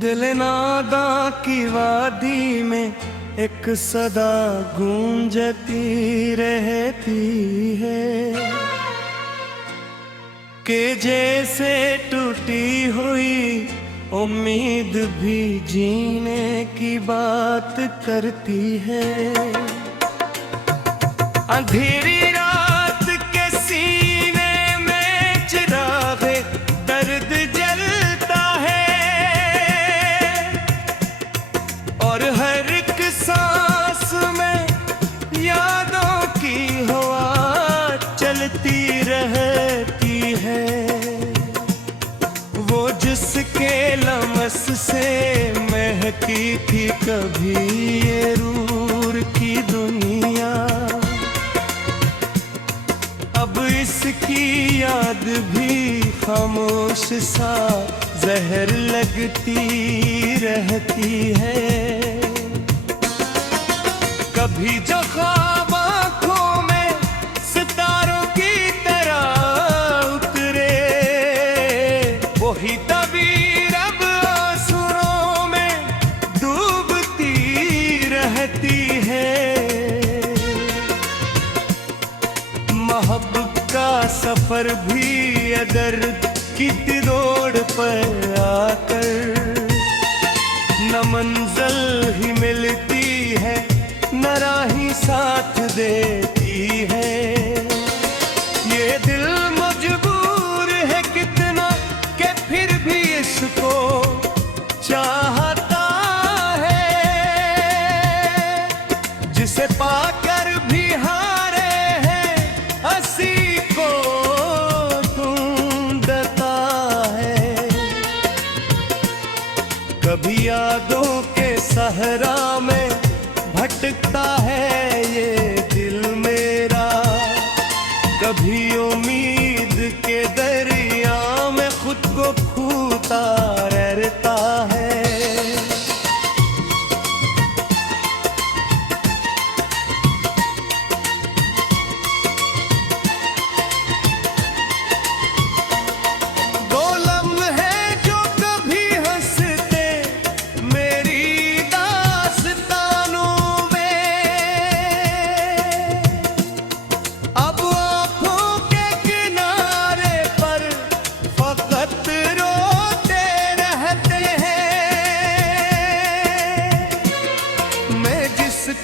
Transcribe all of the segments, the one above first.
दिल नादा की वादी में एक सदा गूंजती रहती है कि जैसे टूटी हुई उम्मीद भी जीने की बात करती है। अंधेरी रात के सीने में चिरागे दर्द जलता है और हर एक सांस में यादों की हवा चलती रहती है। वो जिसके लमस से महकी थी कभी ये रूर की दुनिया, अब इसकी याद भी खामोश सा जहर लगती रहती है। कभी जो ख्वाब आँखों में सितारों की तरह उतरे, वही तबीर अब आंसुओं में डूबती रहती है। मोहब्बत का सफर भी अदर की तिरोड़ पर आकर न मंजिल ही मिलती है न राही साथ देती है। ये दिल मजबूर है कितना कि फिर भी इसको चाहता है, जिसे पाकर भी हारे हैं हंसी को ढूंढता है। कभी यादों के सहरा में भटकता है ये दिल मेरा, कभी उम्मीद के दरिया में खुद को खोता रहता है।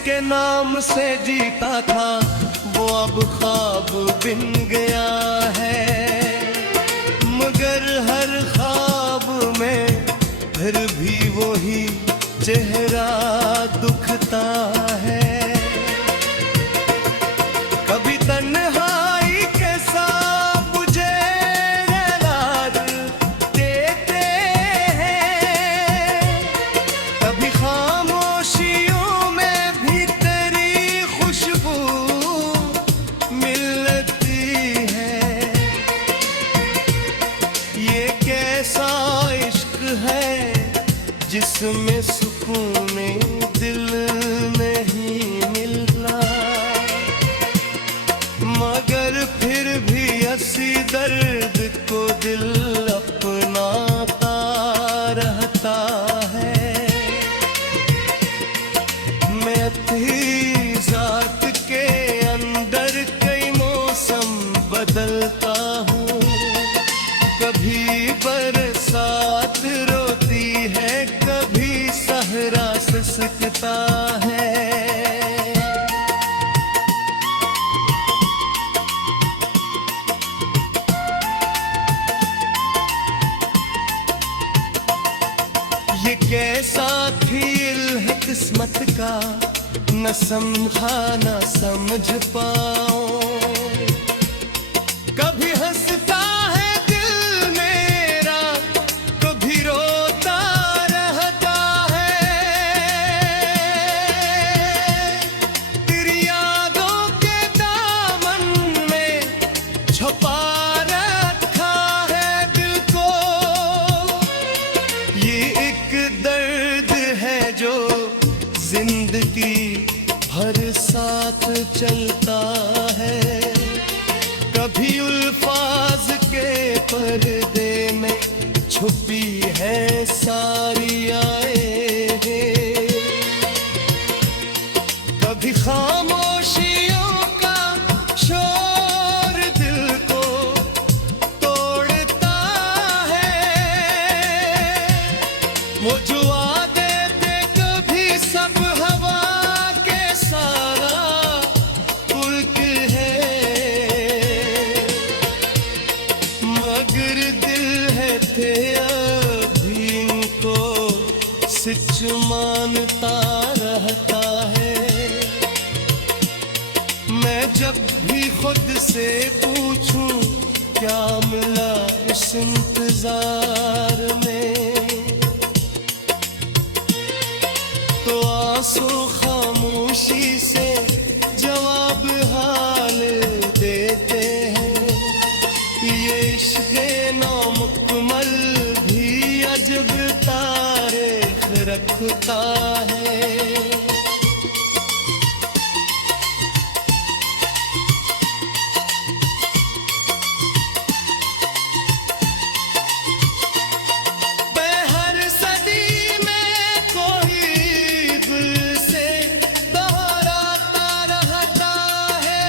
के नाम से जीता था वो अब ख्वाब बिन गया है, मगर हर ख्वाब में फिर भी वही चेहरा दुखता है। कभी तन्हाई के साथ मुझे याद देते हैं, कभी खामोशियों जिसमें सुकून दिल नहीं मिलता, मगर फिर भी हंसी दर्द को दिल अपनाता रहता है। मैं थी जात के अंदर कई मौसम बदलता हूँ, कभी बरसात रोती है कभी सहरा सिसकता है। ये कैसा खेल है किस्मत का, न समझा न समझ पाऊं। कभी हंसता है दिल मेरा, कभी रोता रहता है। तेरी यादों के दामन में छुपा रखा है दिल को। ये एक दर्द है जो जिंदगी भर साथ चलता है, कभी उल्फाज के पर्दे में छुपी है सारी आए हैं। कभी खामोशियों का शोर दिल को तोड़ता है। वो जो वादे थे कभी सब हवा के सारा उल्क है। मगर दिल है थे अभी इनको सच मानता रहता है। मैं जब भी खुद से पूछूं क्या मिला इस इंतजार में, तो आंसू खामोशी से जवाब हाल देते हैं। ये इश्क़ नामुकम्मल भी अजब तारीख़ रखता है। हर सदी में कोई दिल से दोहराता रहता है।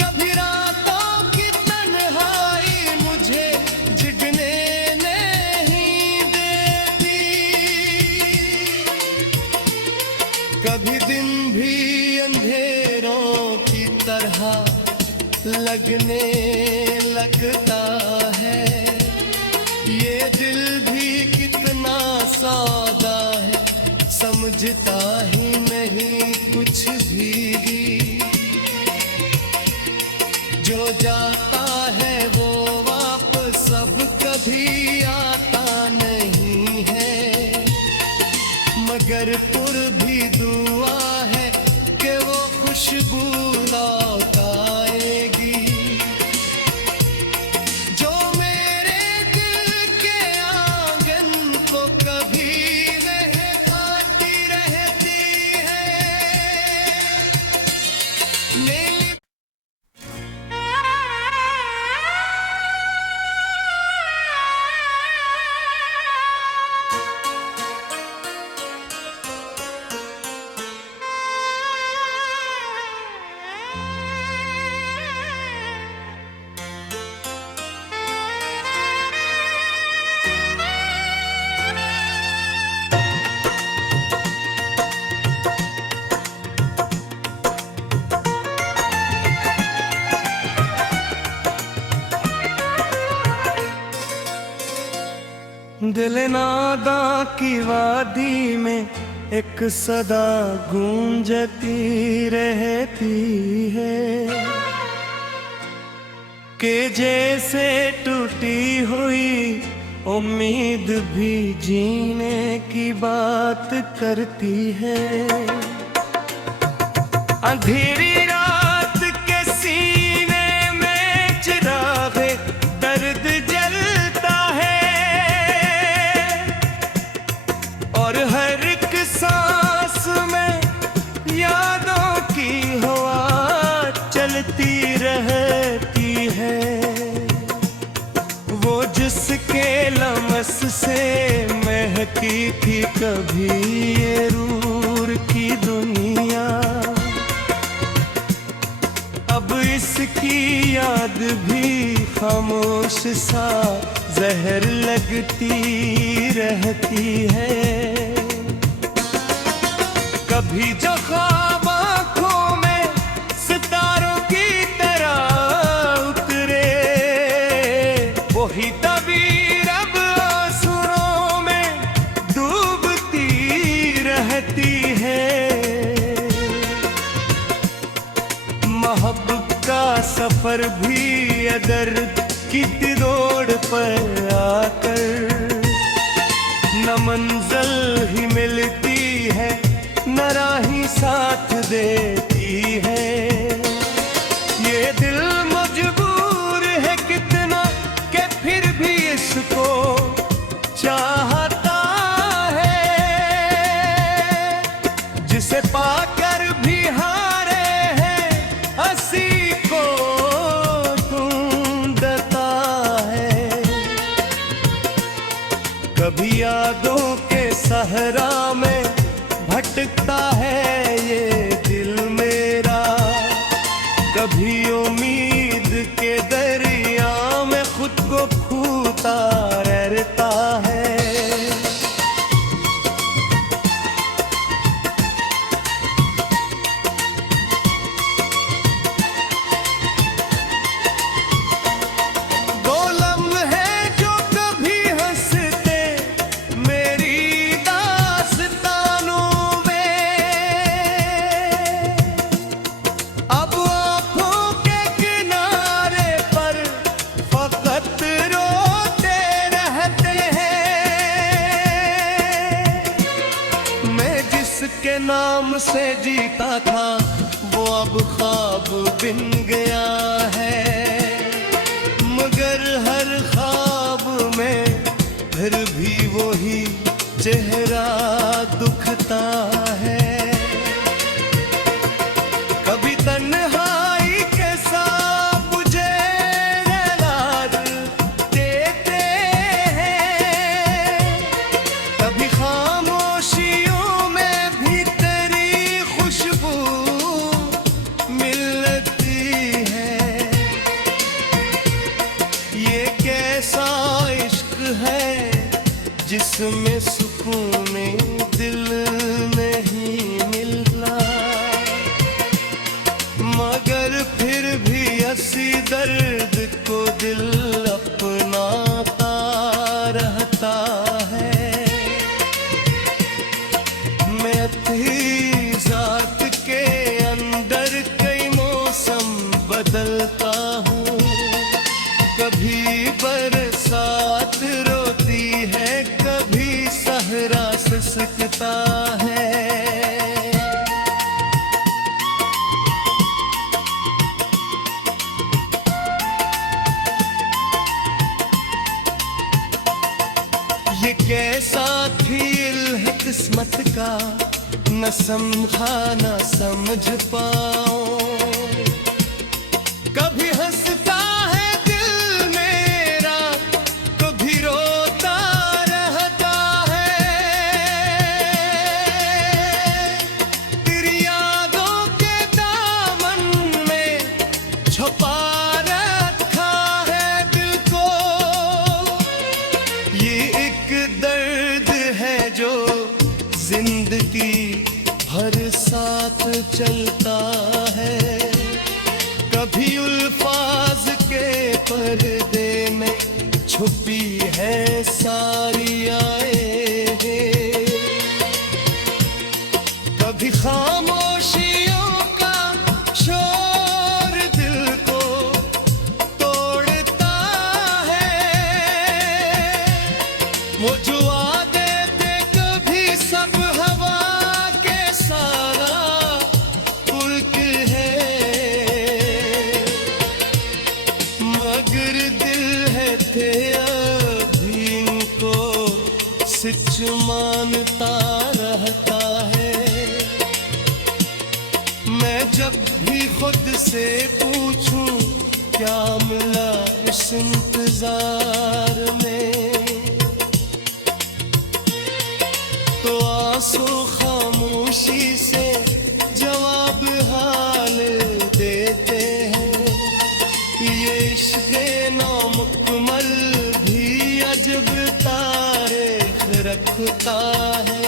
कभी रातों की तन्हाई मुझे जगने नहीं देती। कभी दिन भी अंधेरों की तरह लगने लगता है। ये दिल भी कितना सादा है, समझता ही नहीं कुछ भी। जो जाता है वो वापस अब कभी आता नहीं है। मगर पुर भी दुआ है कि वो खुशबू लौट आएगी। जो मेरे दिल के आंगन को कभी बहकाती रहती है। नीली दिल नादा की वादी में एक सदा गूंजती रहती है। कि जैसे टूटी हुई उम्मीद भी जीने की बात करती है। अंधेरी रात के सीने में चिरागे दर्द जलता है। और हर एक सांस में यादों की हवा चलती रहती है। वो जिसके लमस से महकी थी कभी ये रूर की दुनिया, अब इसकी याद भी खामोश सा जहर लगती रहती है। कभी जो ख्वाब आँखों में सितारों की तरह उतरे, वही तबीर अब आंसुओं में डूबती रहती है। मोहब्बत का सफर भी अदर की दौड़ पर आकर न मंजिल ही मिलती है न राही साथ देती है। ये दिल मजबूर है कितना कि फिर भी इसको चाहता है। जिसे पाकर भी हारे हैं हंसी को ढूंढता है। सहरा में भटकता है ये दिल मेरा, कभी उम्मीद के दरिया में खुद को खोता रहता है। के नाम से जीता था वो अब ख्वाब बिन गया है, मगर हर ख्वाब में फिर भी वही चेहरा दुखता है। कभी तन्हाई के साथ मुझे याद देते हैं, कभी खामोशियों जिसमें सुकून दिल नहीं मिलता, मगर फिर भी हंसी दर्द को दिल अपनाता रहता है। मैं थी जात के अंदर कई मौसम बदलता हूँ, कभी बरसात रोती है, कभी सहरा सिसकता है। ये कैसा खेल है किस्मत का, न समझा न समझ पाऊं, कभी हंसता है दिल मेरा, कभी रोता रहता है। तेरी यादों के दामन में छुपा रखा है दिल को, ये एक दर्द है जो जिंदगी भर साथ चलता है। कभी उल्फाज के पर्दे में छुपी है सारी आए, कभी खामोशियों का शोर दिल को तोड़ता है। वो जो वादे थे कभी सब हवा के सारा उल्क है, मगर दिल है थे अभी इनको सच मानता रहता है। मैं जब भी खुद से पूछूं क्या मिला इस इंतजार में, तो आंसू खामोशी से जवाब हाल देते हैं। ये इश्क़ नामुकम्मल भी अजब तारीख़ रखता है।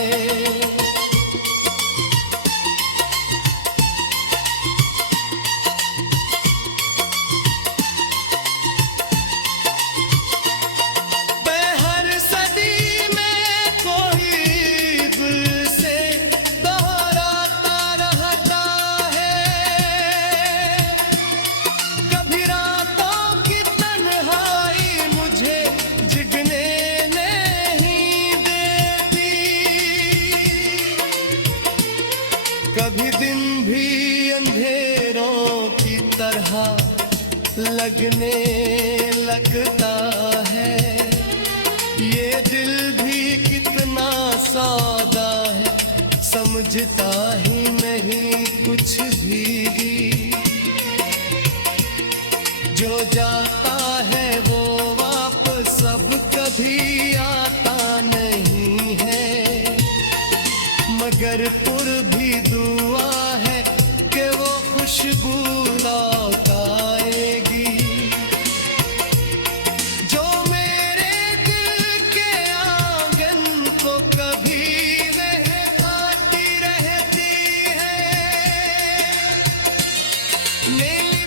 कभी दिन भी अंधेरों की तरह लगने लगता है। ये दिल भी कितना सौदा है, समझता ही नहीं कुछ भी। जो जाता है वो वापस अब कभी आता नहीं है। पुर भी दुआ है कि वो खुशबू लौट आएगी। जो मेरे दिल के आंगन को कभी बहकाती रहती है। नीली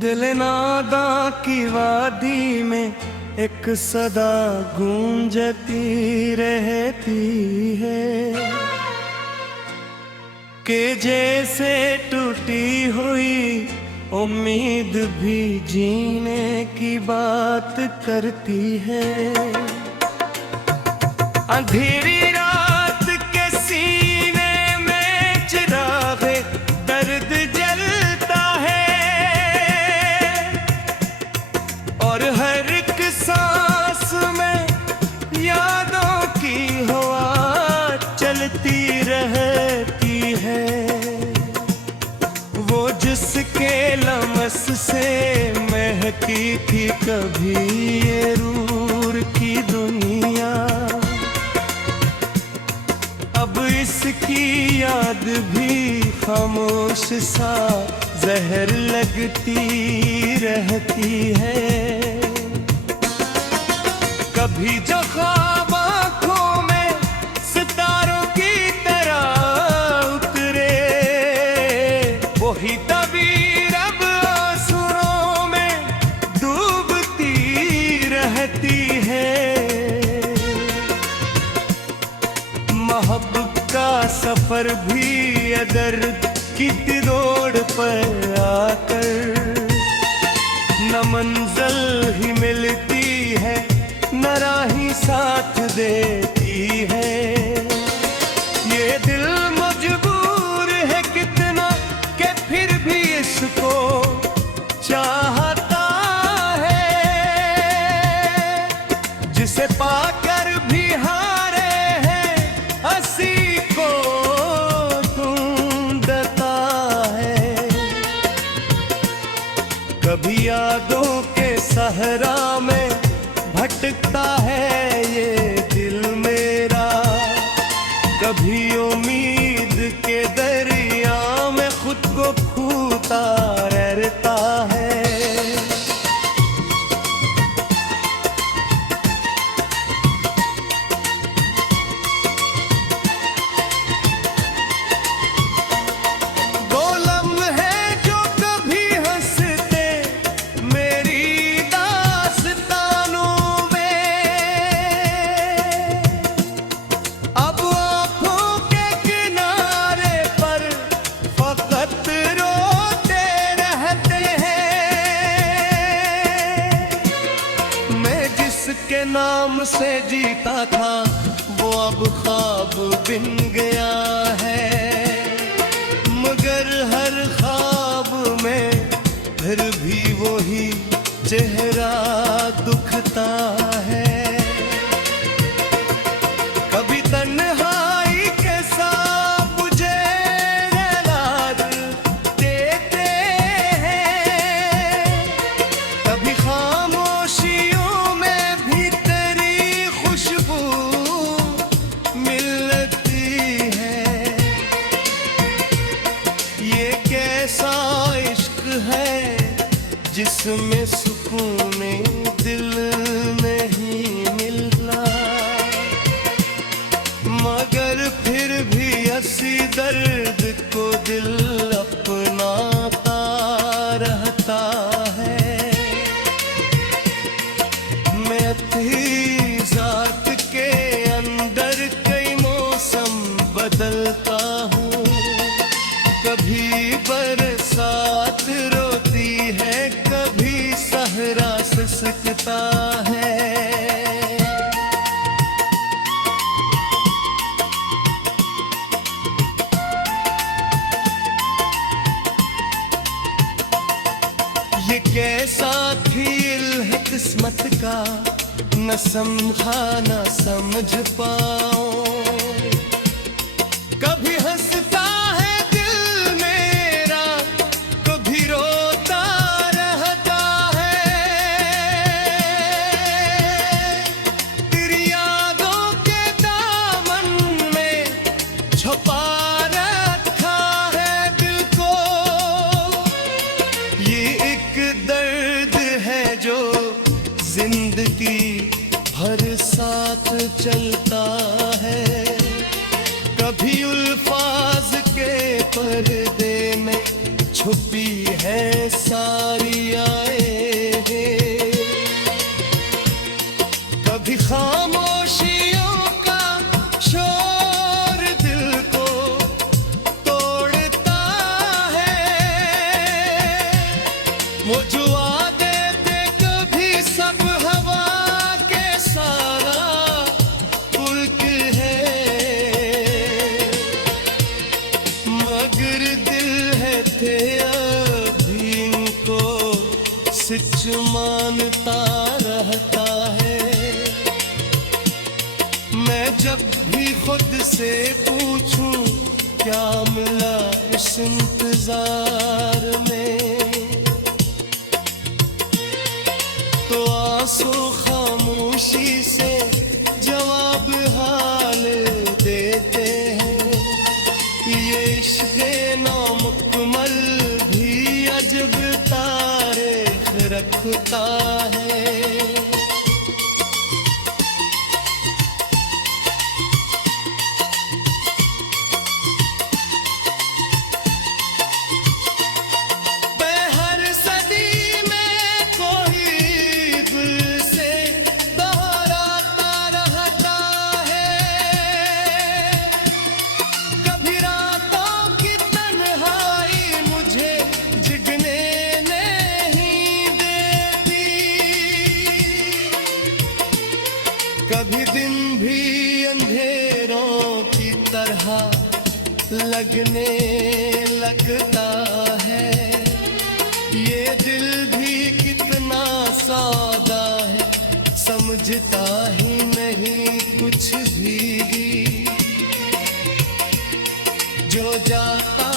दिल नादा की वादी में एक सदा गूंजती रहती है कि जैसे टूटी हुई उम्मीद भी जीने की बात करती है। अंधेरी रात के सीने में चिरागे दर्द जलता है और हर एक सांस में यादों की हवा चलती रहती है। वो जिसके लमस से महकी थी कभी ये रूर की दुनिया, अब इसकी याद भी खामोश सा जहर लगती रहती है। कभी जो ख्वाब आँखों में सितारों की तरह उतरे, वही तबीर अब आंसुओं में डूबती रहती है। मोहब्बत का सफर भी अदर की तिरोड़ पर आकर न मंजिल ही मिलती है न राही साथ देती है। ये दिल मजबूर है कितना कि फिर भी इसको चाहता है, जिसे पाकर भी हारे हैं हंसी को ढूंढता है। कभी यादों के सहरा में भटकता है ये दिल मेरा, कभी उम्मीद के दरिया में खुद को खोता रहता है। के नाम से जीता था वो अब ख्वाब बिन गया है, मगर हर ख्वाब में फिर भी वही चेहरा दुखता है। कभी तन्हाई के साथ मुझे नैलाद देते हैं, कभी खामोशियों में भी तेरी खुशबू मिलती है। ये कैसा इश्क है जिसमें सुकून दिल नहीं मिलता, मगर फिर भी हंसी दर्द को दिल अपनाता रहता है। मैं थी जात के अंदर कई मौसम बदलता हूँ, कभी बरसात रोती है, कभी सहरा सिसकता है। किस्मत का न समझा न समझ पाऊं। कभी हंसता है दिल मेरा, कभी रोता रहता है। तेरी यादों के दामन में छुपा रखा है दिल को। ये एक दर्द है जो जिंदगी भर साथ चलता है। कभी उल्फाज के पर्दे में छुपी है सारी आए, कभी खामोशियों का शोर दिल को तोड़ता है। वो जो सब हवा के सारा उल्क है, मगर दिल है थे अभी इनको सच मानता रहता है। मैं जब भी खुद से पूछूं क्या मिला इस इंतजार में, तो आंसू खामोशी से जवाब हाल देते हैं। ये इश्क़ नामुकम्मल भी अजब तारीख़ रखता है। कभी दिन भी अंधेरों की तरह लगने लगता है। ये दिल भी कितना सौदा है, समझता ही नहीं कुछ भी। जो जाता